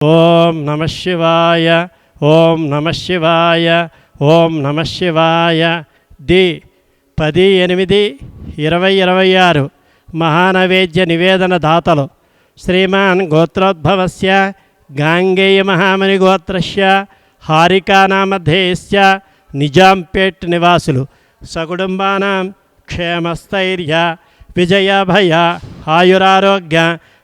ఓం నమ శివాయ, ఓం నమ శివాయ, ఓం నమ శివాయ. ది 10/8/2026 మహానైవేద్య నివేదన దాతలు శ్రీమాన్ గోత్రోద్భవస్య గాంగేయ మహామణి గోత్రస్య హారికానామధేయస్య నిజాంపేట్ నివాసులు సకుటుంబానాం క్షేమస్థైర్య విజయభయ ఆయురారోగ్య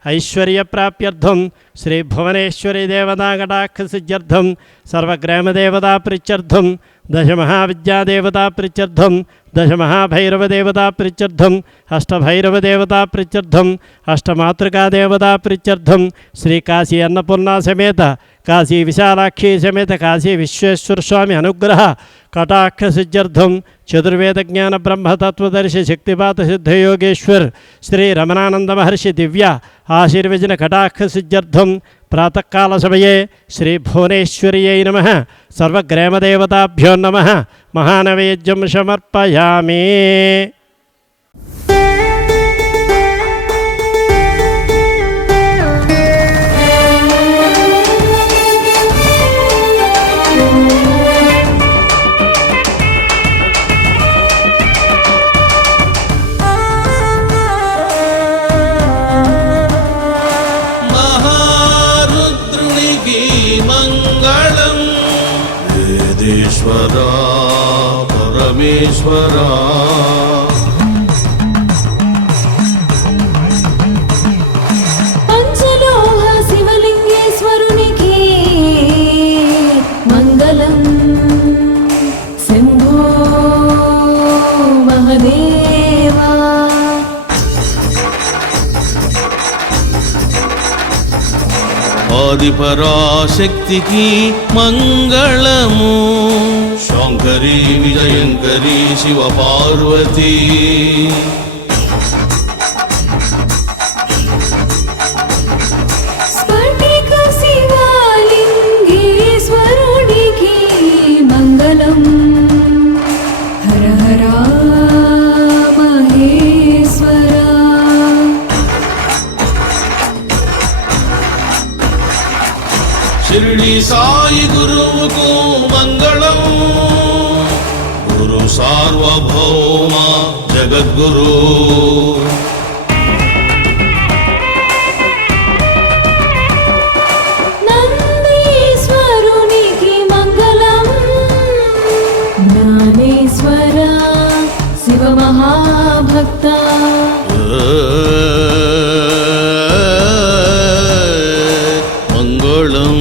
ఐశ్వర్యప్రాప్త్యర్థం శ్రీ భువనేశ్వరి దేవతా కటాక్షసిద్ధ్యర్థం సర్వగ్రామదేవతా ప్రీత్యర్థం దశమహావిద్యాదేవతా ప్రీత్యర్థం దశమహాభైరవదేవతా ప్రీత్యర్థం అష్టభైరవదేవతా ప్రీత్యర్థం అష్టమాతృకాదేవతా ప్రీత్యర్థం శ్రీ కాశీ అన్నపూర్ణా సమేత కాశీ విశాలాక్షి సమేత కాశీ విశ్వేశ్వర స్వామి అనుగ్రహ కటాక్షసిద్ధ్యర్థం చతుర్వేద జ్ఞాన బ్రహ్మతత్వదర్శి శక్తిపాత సిద్ధయోగేశ్వర్ శ్రీ రమణానంద మహర్షి దివ్య ఆశీర్వచన కటాక్షసిద్ధ్యర్థం ప్రాతకాల సమయే శ్రీ భువనేశ్వర్యై నమః సర్వగ్రామదేవతాభ్యో నమః మహానైవేద్యం సమర్పయామి. వేదేశ్వరా పరమేశ్వరా పంచలోహ శివలింగేశ్వరునికి మంగళం. శంభో మహదేవా ఆదిపరాశక్తికి మంగళము. శంకరీ విజయంకరీ శివ పార్వతీ స్ఫటిక శివలింగేశ్వరునికి మంగళం. హర హర మహేశ్వరా షిరిడి సాయి గురువుకు మంగళం. గురు సార్వభౌమ జగద్గురు నందీశ్వరునికి మంగళం. జ్ఞానేశ్వర శివ మహాభక్త మంగళం.